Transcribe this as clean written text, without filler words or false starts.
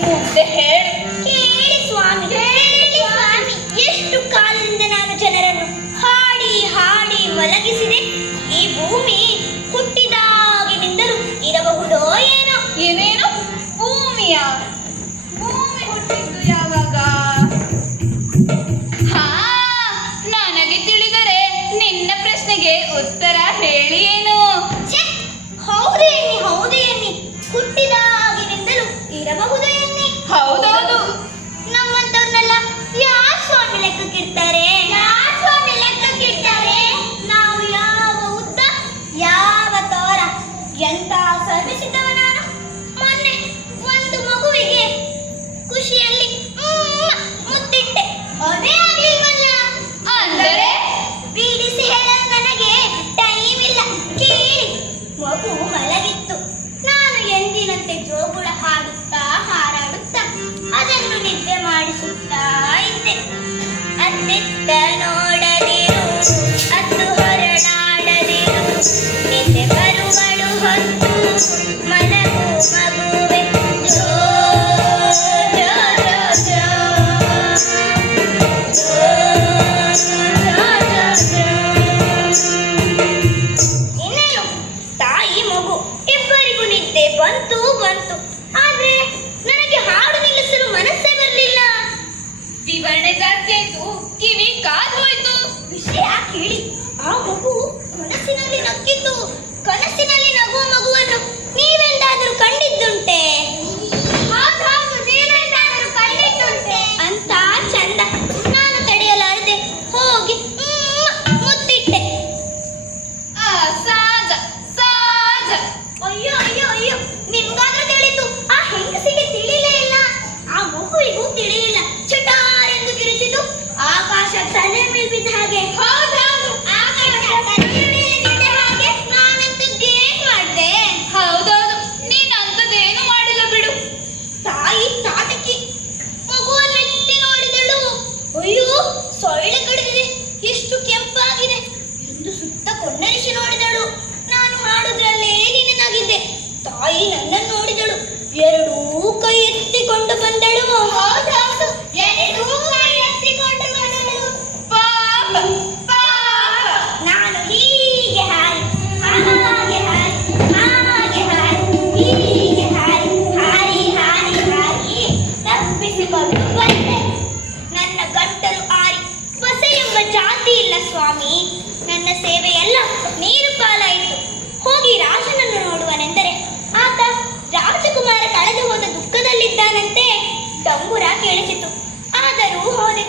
ಮುಂದೆ ಹೇಳು. ಕೇಳಿ ಸ್ವಾಮಿ, ಕೇಳಿ ಸ್ವಾಮಿ. ಎಷ್ಟು ಕಾಲದಿಂದ ನಾನು ಜನರನ್ನು ಹಾಡಿ ಹಾಡಿ ಮಲಗಿಸಿದೆ. ಈ ಭೂಮಿ ಹುಟ್ಟಿದಾಗಿನಿಂದಲೂ ಇರಬಹುದೋ ಏನೋ. ಏನೇನು ಭೂಮಿಯ? ಭೂಮಿ ಹುಟ್ಟಿದ್ದು ಯಾವಾಗ? ಹಾ, ನನಗೆ ತಿಳಿದರೆ ನಿನ್ನ ಪ್ರಶ್ನೆಗೆ ಉತ್ತರ ಹೇಳಿ ಏನು? ಛೆ, ಹೌದು ಎನ್ನಿ, ಹೌದು ಎನ್ನಿ. ಹುಟ್ಟಿದಾಗಿನಿಂದಲೂ ಇರಬಹುದು ಎನ್ನಿ. ಹೌದೌದು. ನಮ್ಮಂತವ್ರನ್ನೆಲ್ಲ ಯಾರು ಸ್ವಾಮಿ ಲೆಕ್ಕಕ್ಕಿಡ್ತಾರೆ? ಯಾರು ಸ್ವಾಮಿ ಲೆಕ್ಕಕ್ಕಿಡ್ತಾರೆ? ನಾವು ಯಾವ ಉದ್ದ, ಯಾವ ತೋರ, ಎಂತ ಸರ್ವಿಸಿದ್ದವ ನಾನು. ಮೊನ್ನೆ ಒಂದು ಮಗುವಿಗೆ ಖುಷಿಯಲ್ಲಿ ಮುತ್ತಿಟ್ಟೆ, ಅದೇ ಆಗ್ಲಿಲ್ವಲ್ಲ. ಅಂದರೆ ಬೀಡಿಸಿ ಹೇಳಲು ನನಗೆ ಟೈಮ್ ಇಲ್ಲ. ಕೇಳಿ, ಮಗು ಮಲಗಿತ್ತು. ನಾನು ಎಂದಿನಂತೆ ಜೋಗುಳ ಹಾಡುತ್ತಾ ಹಾರಾಡುತ್ತಾ ಅದನ್ನು ನಿದ್ದೆ ಮಾಡಿಸುತ್ತಾ ಇದ್ದೆ. ಅತ್ತಿತ್ತ ನೋಡದಿರು, ಅತ್ತು ಹೊರನಾಡದಿರು, ನಿದ್ದೆ ಬರುವಳು ಹೊತ್ತು ಮಲಗು ಮಗುವೆ, ಜೋ ಜೋ ಜೋ ಜೋ, ಜೋ ಜೋ ಜೋ. ಇನ್ನೇನು ತಾಯಿ ಮಗು ಇಬ್ಬರಿಗೂ ನಿದ್ದೆ ಬಂತು ಬಂತು. ಆದ್ರೆ ನನಗೆ ಹಾಡು ನಿಲ್ಲಿಸಲು ಮನಸ್ಸೇ ಬರಲಿಲ್ಲ. ವಿವರಣೆ ಜಾಸ್ತಿ ಆಯ್ತು, ಕಿವಿ ಕಾದು ಹೋಯ್ತು. ವಿಷಯ ಕೇಳಿ, ಆ ಮಗು ಕನಸಿನಲ್ಲಿ ನಕ್ಕಿತು. ಕನಸಿನಲ್ಲಿ ನಗುವ ಮಗುವನ್ನು ನೀವೆಂದಾದರೂ ಕಂಡಿದ್ದುಂಟೆ? ಅಂತ ಚಂದ. ನಾನು ತಡೆಯಲಾರದೆ ಹೋಗಿ ಮುತ್ತಿಟ್ಟೆ. ಸಾಜ ಸಾಜ. ಅಯ್ಯೋ ಅಯ್ಯೋ ಅಯ್ಯೋ, ನಿಮ್ಗಾದ್ರೂ ತಿಳಿತು, ಆ ಹೆಂಗಸಿಗೆ ತಿಳಿಲೇ ಇಲ್ಲ. ಆ ಮಗುವಿಗೂ ತಿಳಿಯಿಲ್ಲ. ಚಟಾರೆಂದು ಕಿರಿಚಿತು. ಆಕಾಶ ತಲೆ ಮೇಲೆ ಬಿದ್ದ ಹಾಗೆ. ಹೌದೌದು, ಆಕಾಶ ತಲೆ ಮೇಲೆ ಬಿದ್ದ ಹಾಗೆ. ನಾನಂತೂ ಏನ್ ಮಾಡ್ದೆ? ಹೌದೌದು, ನೀನ್ ಅಂತದೇನು ಮಾಡಿಲ್ಲ ಬಿಡು. ತಾಯಿ ತಾಟಕಿ ಮಗುವನ್ನು ಎತ್ತಿ ನೋಡಿದಳು. ಅಯ್ಯೋ, ಸೊಳ್ಳೆ ಕಡಿದಿದೆ, ಎಷ್ಟು ಕೆಂಪಾಗಿದೆ ಎಂದು ಸುತ್ತ ಕೊನ್ನರಿಸಿ ನೋಡಿದಳು. ನಾನು ಹಾಡುದ್ರಲ್ಲೇ ನಿನನಾಗಿದ್ದೆ. ತಾಯಿ ನನ್ನನ್ನು ನೋಡಿದಳು. ಎರಡೂ ಕೈ ಎತ್ತಿಕೊಂಡು ಬಂದಳು. ಹೌದೌದು, ಎರಡೂ ಕೈ ಎತ್ತಿಕೊಂಡು ಬಂದಳು. ಪಾಪ ಪಾಪ. ನಾನು ಹೀಗೆ ಹಾರಿ, ಹಾಗೆ ಹಾರಿ, ಹಾಗೆ ಹಾರಿ, ಹೀಗೆ ಹಾರಿ, ಹಾರಿ ಹಾರಿ ಹಾರಿ ತಪ್ಪಿಸಿಕೊಂಡು ಬಂದೆ. ನನ್ನ ಗಂಟಲು ಆರಿ ಬಸೆ ಎಂಬ ಜಾತಿ ಇಲ್ಲ ಸ್ವಾಮಿ. ನನ್ನ ಸೇವೆಯೆಲ್ಲ ನೀರು ಪಾಲಾಯಿತು. ಹೋಗಿ ರಾಜನನ್ನು ನೋಡುವನೆಂದರೆ ಆತ ರಾಜಕುಮಾರ ಕಳೆದು ಹೋದ ದುಃಖದಲ್ಲಿದ್ದಾನಂತೆ. ತಂಬುರ ಕೇಳಿಸಿತು, ಆದರೂ ಹೋದೆ.